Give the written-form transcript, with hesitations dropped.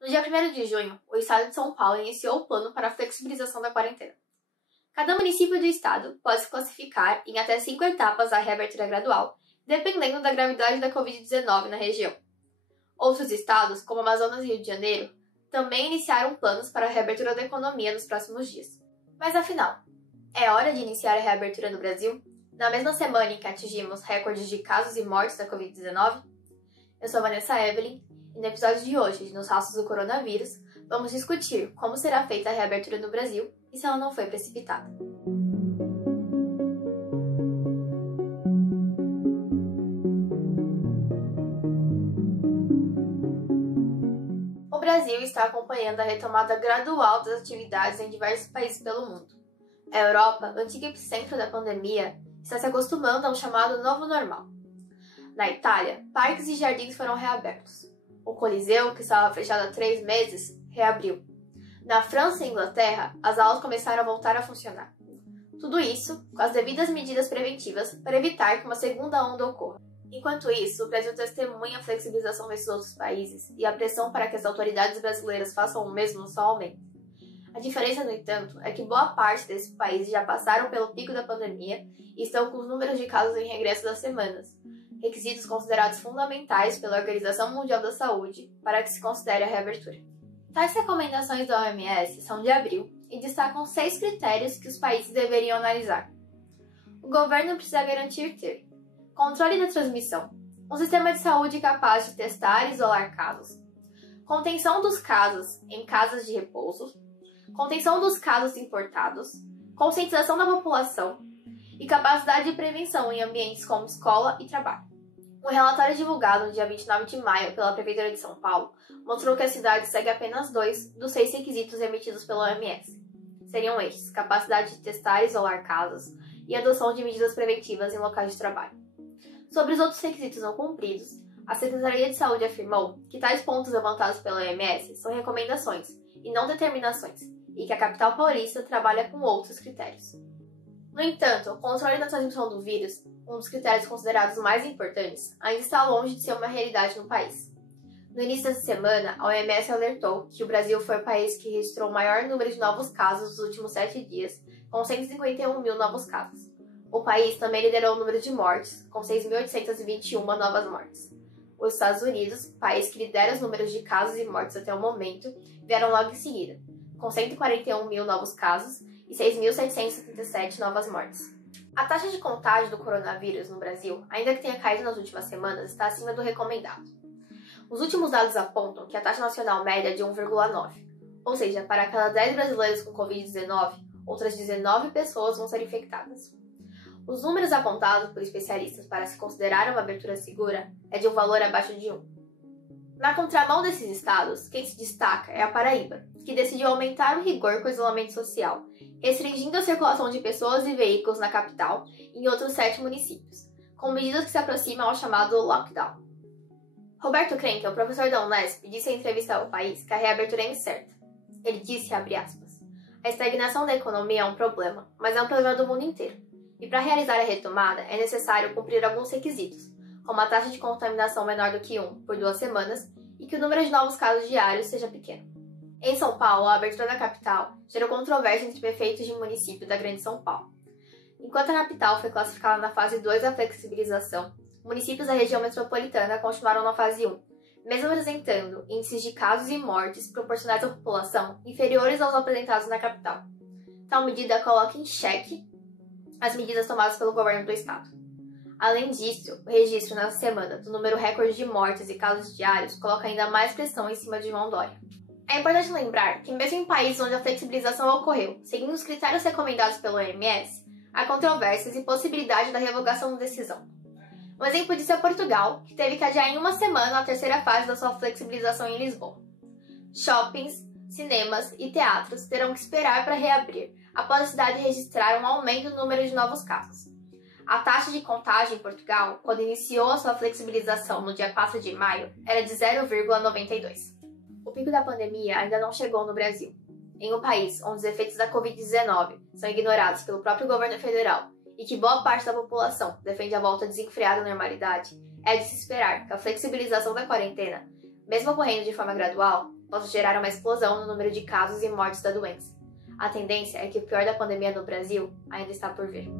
No dia 1º de junho, o estado de São Paulo iniciou o plano para a flexibilização da quarentena. Cada município do estado pode se classificar em até 5 etapas da reabertura gradual, dependendo da gravidade da Covid-19 na região. Outros estados, como Amazonas e Rio de Janeiro, também iniciaram planos para a reabertura da economia nos próximos dias. Mas afinal, é hora de iniciar a reabertura no Brasil, na mesma semana em que atingimos recordes de casos e mortes da Covid-19? Eu sou Vanessa Evelyn, e no episódio de hoje de Nos Rastros do Coronavírus, vamos discutir como será feita a reabertura no Brasil e se ela não foi precipitada. O Brasil está acompanhando a retomada gradual das atividades em diversos países pelo mundo. A Europa, antigo epicentro da pandemia, está se acostumando ao chamado novo normal. Na Itália, parques e jardins foram reabertos. O Coliseu, que estava fechado há 3 meses, reabriu. Na França e Inglaterra, as aulas começaram a voltar a funcionar. Tudo isso com as devidas medidas preventivas para evitar que uma segunda onda ocorra. Enquanto isso, o Brasil testemunha a flexibilização desses outros países e a pressão para que as autoridades brasileiras façam o mesmo só aumenta. A diferença, no entanto, é que boa parte desses países já passaram pelo pico da pandemia e estão com os números de casos em regresso das semanas, requisitos considerados fundamentais pela Organização Mundial da Saúde para que se considere a reabertura. Tais recomendações da OMS são de abril e destacam 6 critérios que os países deveriam analisar. O governo precisa garantir ter controle da transmissão, um sistema de saúde capaz de testar e isolar casos, contenção dos casos em casas de repouso, contenção dos casos importados, conscientização da população e capacidade de prevenção em ambientes como escola e trabalho. Um relatório divulgado no dia 29 de maio pela Prefeitura de São Paulo mostrou que a cidade segue apenas 2 dos 6 requisitos emitidos pela OMS. Seriam estes: capacidade de testar e isolar casos e adoção de medidas preventivas em locais de trabalho. Sobre os outros requisitos não cumpridos, a Secretaria de Saúde afirmou que tais pontos levantados pela OMS são recomendações e não determinações, e que a capital paulista trabalha com outros critérios. No entanto, o controle da transmissão do vírus, um dos critérios considerados mais importantes, ainda está longe de ser uma realidade no país. No início dessa semana, a OMS alertou que o Brasil foi o país que registrou o maior número de novos casos nos últimos 7 dias, com 151 mil novos casos. O país também liderou o número de mortes, com 6.821 novas mortes. Os Estados Unidos, país que lidera os números de casos e mortes até o momento, vieram logo em seguida, com 141 mil novos casos e 6.777 novas mortes. A taxa de contágio do coronavírus no Brasil, ainda que tenha caído nas últimas semanas, está acima do recomendado. Os últimos dados apontam que a taxa nacional média é de 1,9, ou seja, para cada 10 brasileiros com Covid-19, outras 19 pessoas vão ser infectadas. Os números apontados por especialistas para se considerar uma abertura segura é de um valor abaixo de 1. Na contramão desses estados, quem se destaca é a Paraíba, que decidiu aumentar o rigor com o isolamento social, restringindo a circulação de pessoas e veículos na capital e em outros 7 municípios, com medidas que se aproximam ao chamado lockdown. Roberto Krenkel, professor da Unesp, disse em entrevista ao País que a reabertura é incerta. Ele disse, abre aspas, a estagnação da economia é um problema, mas é um problema do mundo inteiro. E para realizar a retomada é necessário cumprir alguns requisitos, como a taxa de contaminação menor do que 1 por 2 semanas e que o número de novos casos diários seja pequeno. Em São Paulo, a abertura da capital gerou controvérsia entre prefeitos de municípios da Grande São Paulo. Enquanto a capital foi classificada na fase 2 da flexibilização, municípios da região metropolitana continuaram na fase 1, mesmo apresentando índices de casos e mortes proporcionais à população inferiores aos apresentados na capital. Tal medida coloca em xeque as medidas tomadas pelo governo do estado. Além disso, o registro nessa semana do número recorde de mortes e casos diários coloca ainda mais pressão em cima de João Dória. É importante lembrar que mesmo em países onde a flexibilização ocorreu, seguindo os critérios recomendados pela OMS, há controvérsias e possibilidade da revogação da decisão. Um exemplo disso é Portugal, que teve que adiar em 1 semana a 3ª fase da sua flexibilização em Lisboa. Shoppings, cinemas e teatros terão que esperar para reabrir, após a cidade registrar um aumento no número de novos casos. A taxa de contágio em Portugal, quando iniciou a sua flexibilização no dia 4 de maio, era de 0,92. O pico da pandemia ainda não chegou no Brasil. Em um país onde os efeitos da Covid-19 são ignorados pelo próprio governo federal e que boa parte da população defende a volta desenfreada à normalidade, é de se esperar que a flexibilização da quarentena, mesmo ocorrendo de forma gradual, pode gerar uma explosão no número de casos e mortes da doença. A tendência é que o pior da pandemia no Brasil ainda está por vir.